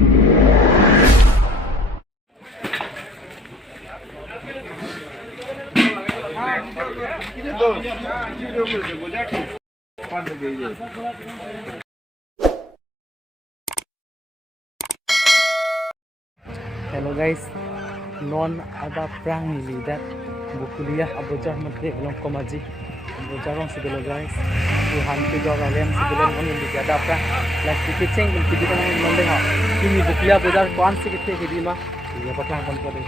Hello guys, non ada perang lidat Bakalia abojar mate Volongkom aji abojarong sigelo guys Tuhan tiga kalian sebelum kami ada perang lagi kecing kita kan mendeng ha ini Bakalia abojar kuan sih kita jadi mah ya perang kon kode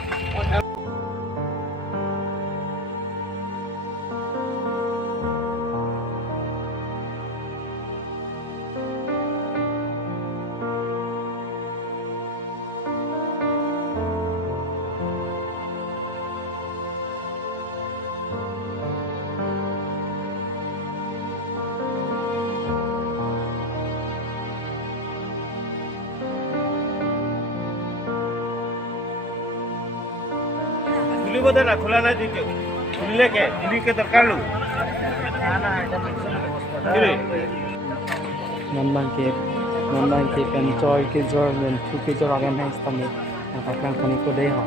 बोलते ना खुला ना दीजिए खुले के दरकार लो non ke pen joy ke jor men thu ke jor organize tami apa kan koni ko dei ha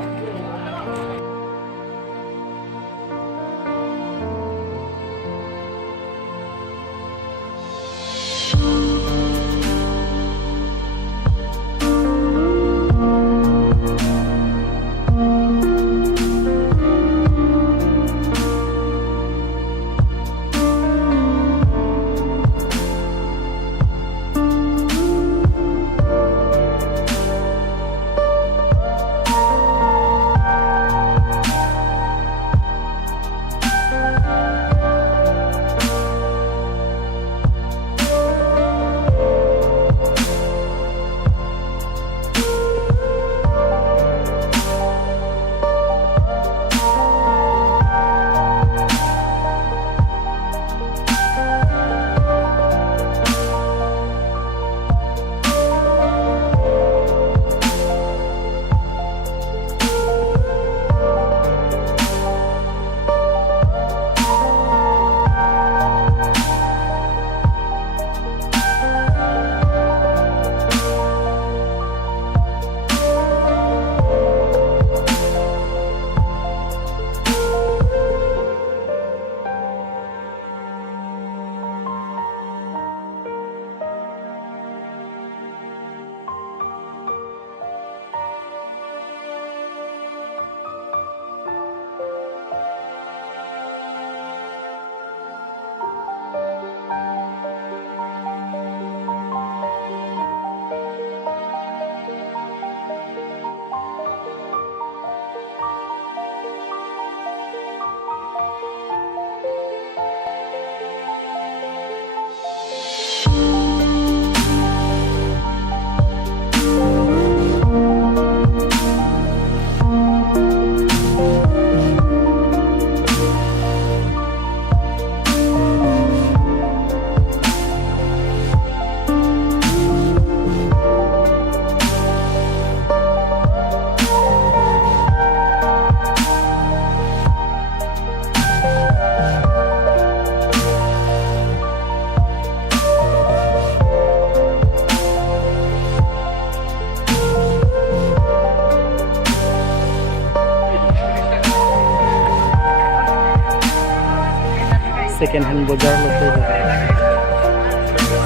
second hand bazar lo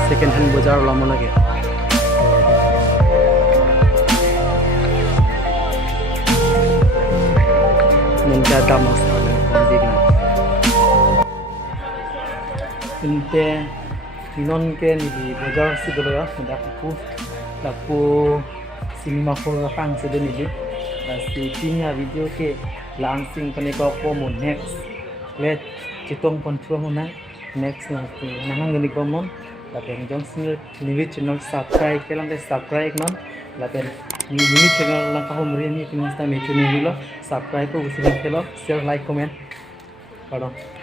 second hand bazar lo mona ke ninja damas kondigna inte non ke ni bazar sigolo ya daku cinema ko pang se de ni si tinya video ke langsing kane ko mon next let chitong ponchua mona next na nahang gani komon lapen jong single new channel subscribe kelang de subscribe non lapen new channel lang ka hom ri ni tinsta me chuni lo subscribe ko usin kelo share like comment pardon